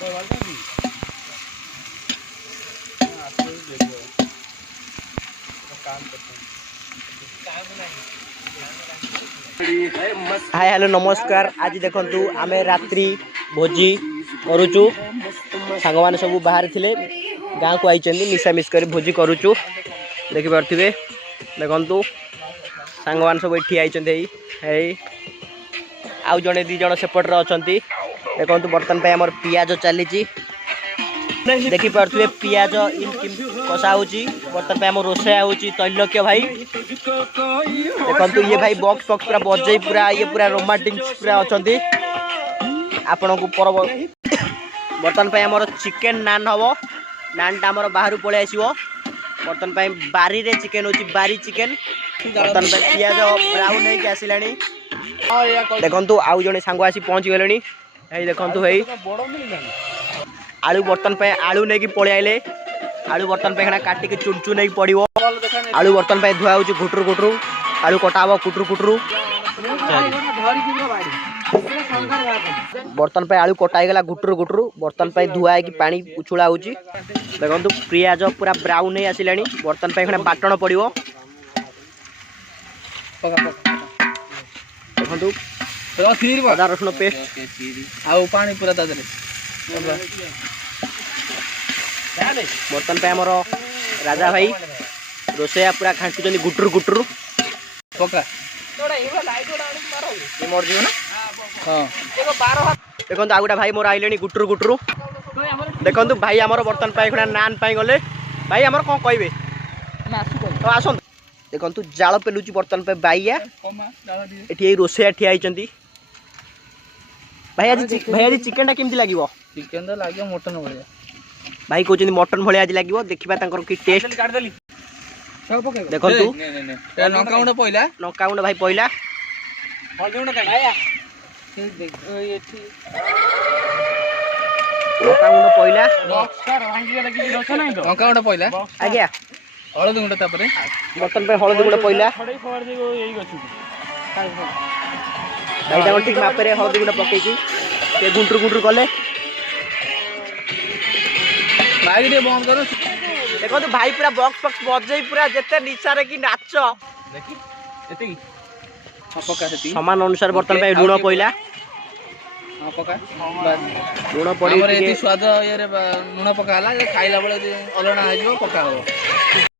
Hi hello नमस्कार। आज देखु आम रात्रि भोजी करुचु सांग मैंने सब बाहर थे गाँव को आई मिसामिश कर भोजी करुचु देखिपे देखु सांग मैंने सब ये आई आउ जड़े दी जन सेपटे अच्छा देखो बर्तमान पे आमर पियाज चली देखिपे पियाज कषा हो बर्तमान पे आम रोषे हो तैलक्य भाई देखो ये भाई बॉक्स बॉक्स पूरा बजे पूरा ये पूरा रोमांटिक पूरा अच्छा आपण को पर बर्तमान पे आमर चिकेन नान हम नानटा आमर बाहर पलि आसो बर्तमान पे बारी रे चिकेन हो बारी चिकेन बर्तमान पे पियाज ब्राउन होगी आसला देखु आउ जड़े सांग आसी पहुँची गले देखु भाई आलू बर्तन पे आलू नहीं पलि आइले आलू बर्तन पे काटिक चुन चुन नहीं पड़ो आलू बर्तन पे धुआ हो गुटुरु गुटुरु आलू कटा हम कुटुरु कुटुरु बर्तन पे आलू कटाईगला गुटुरु गुटुरु बर्तन पे धुआ है पानी उछुला हो देखु पियाज पूरा ब्राउन नहीं आसला बर्तन पे बाटण पड़ो देखु अदा रसुण पेस्ट आउ पानी पूरा बर्तन पे आमर राजा भाई रोसैया पूरा खांटुचंदी गुटुरु गुटुरु पका देखो आ गोटा भाई मोर आइले गुटुरु गुटुरु देखो भाई आमर बर्तन पे नान पाई गले भाई आमर कौन कहे आस देखो जाल पेलुची बर्तन पे बाइया ये रोसैया ठिया भाई आज चिकेन टा केमती लगे चिकेन तो लगे मटन भाया भाई कहते मटन भाई आज लगे देखा कि टेस्ट देखो नका गुंड पइला नका गुंड भाई पइला नका गुंड पइला नका गुंड पइला आज्ञा हळदी गुंड तापरे बर्तन पे हळदी गुंड पइला भाई ठीक मापे हळदी गुंड पकईकी गुंटुरु गुंटुरु कले भाई टे बंद करो देखो भाई पूरा बॉक्स बॉक्स बजे पूरा जिते निशारे की नाच समान अनुसार बर्तन पे लुण पइला लुण पड़ी स्वाद ये लुण पका खाइला बेले अलणा हो पका